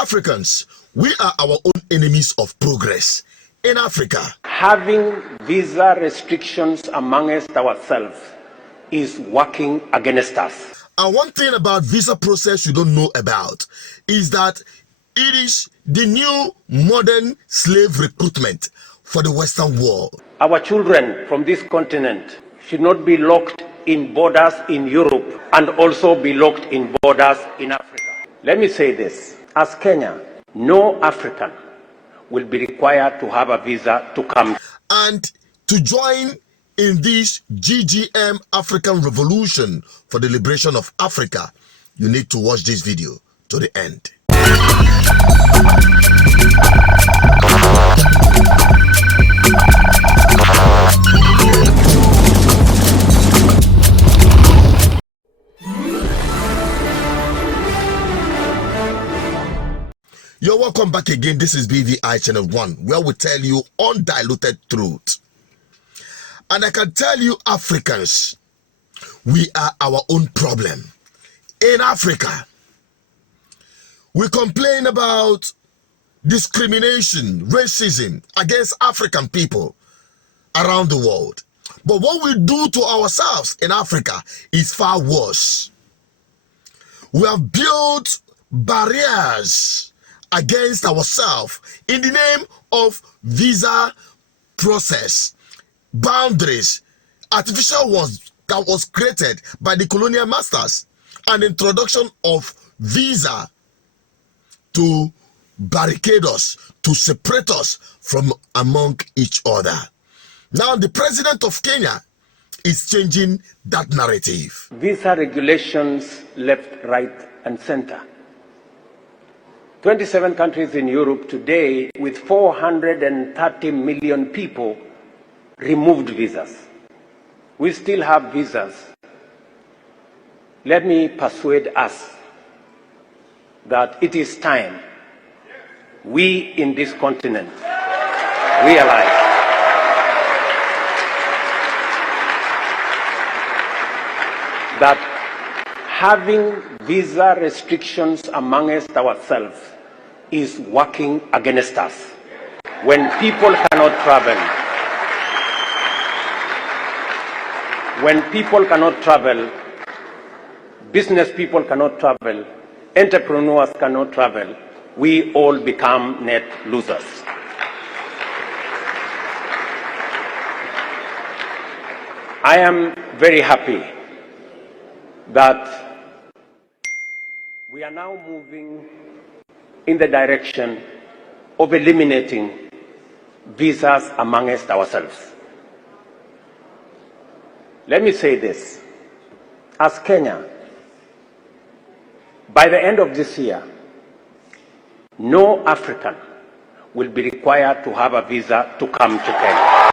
Africans, we are our own enemies of progress in Africa. Having visa restrictions amongst ourselves is working against us. And one thing about visa process you don't know about is that it is the new modern slave recruitment for the Western world. Our children from this continent should not be locked in borders in Europe and also be locked in borders in Africa. Let me say this. As Kenya, no African will be required to have a visa to come. And to join in this GGM African revolution for the liberation of Africa, you need to watch this video to the end. You're welcome back again. This is BVI Channel 1, where we tell you undiluted truth. And I can tell you, Africans, we are our own problem. In Africa, we complain about discrimination, racism against African people around the world. But what we do to ourselves in Africa is far worse. We have built barriers against ourselves in the name of visa process, boundaries, artificial ones that was created by the colonial masters, and introduction of visa to barricade us, to separate us from among each other. Now the president of Kenya is changing that narrative. Visa regulations left, right, and center. 27 countries in Europe today, with 430 million people, removed visas. We still have visas. Let me persuade us that it is time we in this continent realize that having visa restrictions amongst ourselves is working against us. When people cannot travel, business people cannot travel, entrepreneurs cannot travel, we all become net losers. I am very happy that we are now moving in the direction of eliminating visas amongst ourselves. Let me say this. As Kenya, by the end of this year, no African will be required to have a visa to come to Kenya.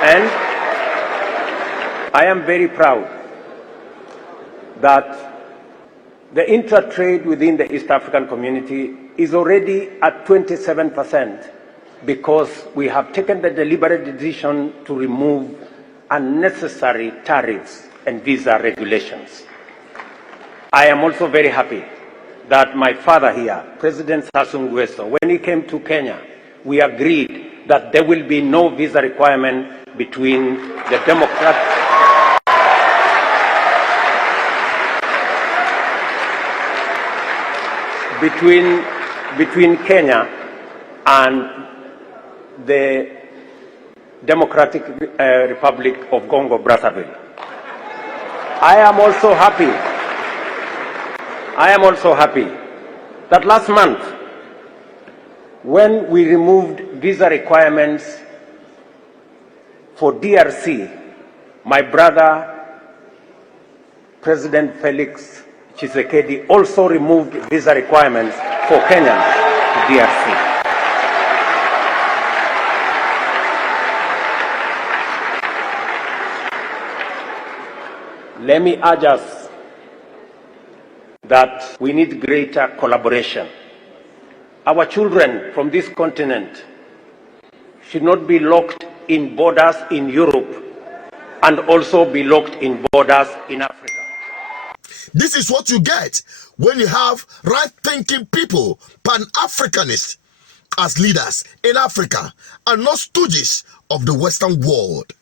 And I am very proud that the intra-trade within the East African community is already at 27% because we have taken the deliberate decision to remove unnecessary tariffs and visa regulations. I am also very happy that my father here, President Sassou Nguesso, when he came to Kenya, we agreed that there will be no visa requirement between the Democrats between Kenya and the Democratic Republic of Congo Brazzaville. I am also happy that last month, when we removed visa requirements for DRC, my brother, President Felix Tshisekedi, also removed visa requirements for Kenyans to DRC. Let me urge us that we need greater collaboration. Our children from this continent should not be locked in borders in Europe and also be locked in borders in Africa. This is what you get when you have right-thinking people, pan-Africanists, as leaders in Africa, and not stooges of the Western world,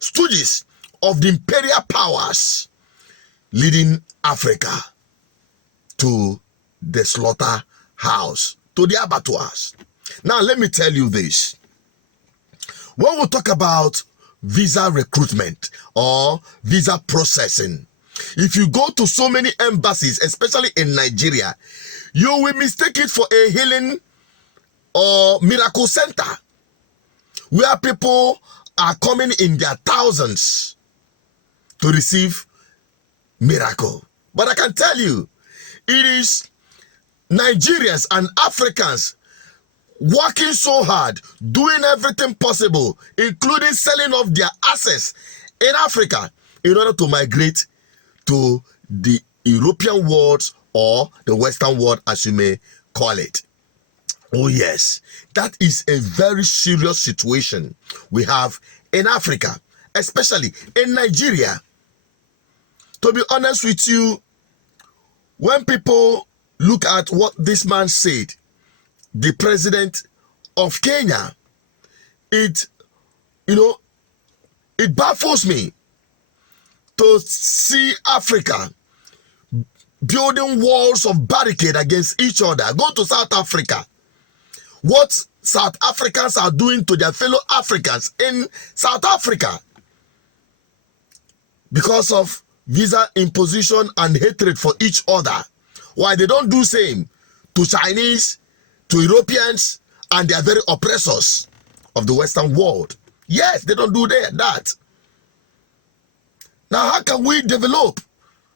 stooges of the imperial powers leading Africa to the slaughterhouse, to the abattoirs. Now, let me tell you this. When we talk about visa recruitment or visa processing, if you go to so many embassies, especially in Nigeria, you will mistake it for a healing or miracle center where people are coming in their thousands to receive miracle. But I can tell you, it is Nigerians and Africans working so hard, doing everything possible, including selling off their assets in Africa in order to migrate to the European world or the Western world, as you may call it. Oh yes, that is a very serious situation we have in Africa, especially in Nigeria. To be honest with you, when people look at what this man said, the president of Kenya, it baffles me to see Africa building walls of barricade against each other. Go to South Africa. What South Africans are doing to their fellow Africans in South Africa because of visa imposition and hatred for each other. Why they don't do same to Chinese, to Europeans, and their very oppressors of the Western world. Yes, they don't do that. Now, how can we develop?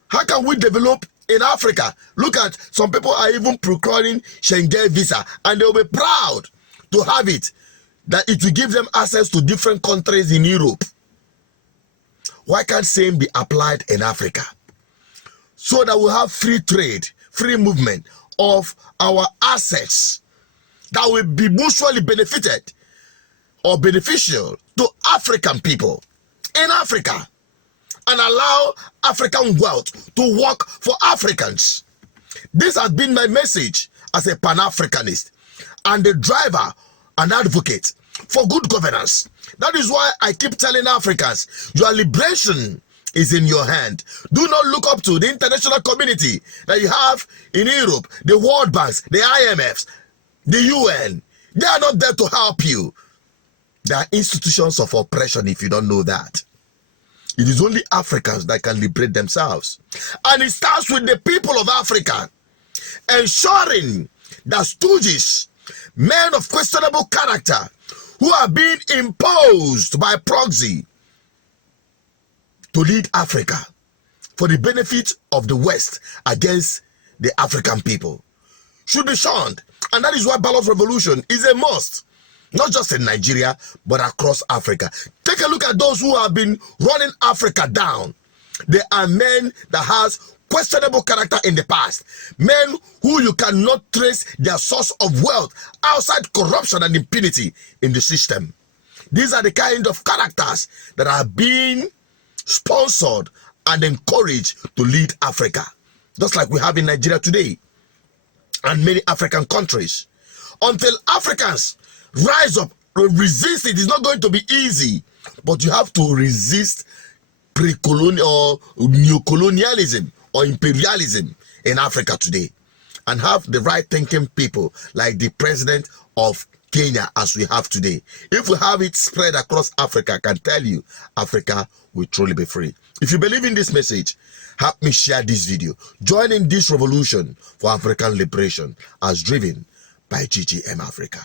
How can we develop in Africa? Look at some people are even procuring Schengen visa, and they'll be proud to have it, that it will give them access to different countries in Europe. Why can't same be applied in Africa? So that we'll have free trade, free movement of our assets that will be mutually benefited or beneficial to African people in Africa, and allow African wealth to work for Africans. This has been my message as a Pan-Africanist and a driver and advocate for good governance. That is why I keep telling Africans, your liberation is in your hand. Do not look up to the international community that you have in Europe, the World Banks, the IMFs, the UN. They are not there to help you. They are institutions of oppression, if you don't know that. It is only Africans that can liberate themselves. And it starts with the people of Africa, ensuring that stooges, men of questionable character, who are being imposed by proxy to lead Africa for the benefit of the West against the African people, should be shunned. And that is why ballot revolution is a must. Not just in Nigeria, but across Africa. Take a look at those who have been running Africa down. They are men that has questionable character in the past. Men who you cannot trace their source of wealth outside corruption and impunity in the system. These are the kind of characters that are being sponsored and encouraged to lead Africa. Just like we have in Nigeria today and many African countries. Until Africans rise up, resist it. It's not going to be easy, but you have to resist pre-colonial or neo-colonialism or imperialism in Africa today, and have the right thinking people like the president of Kenya as we have today. If we have it spread across Africa, I can tell you, Africa will truly be free. If you believe in this message, help me share this video. Join in this revolution for African liberation as driven by GGM Africa.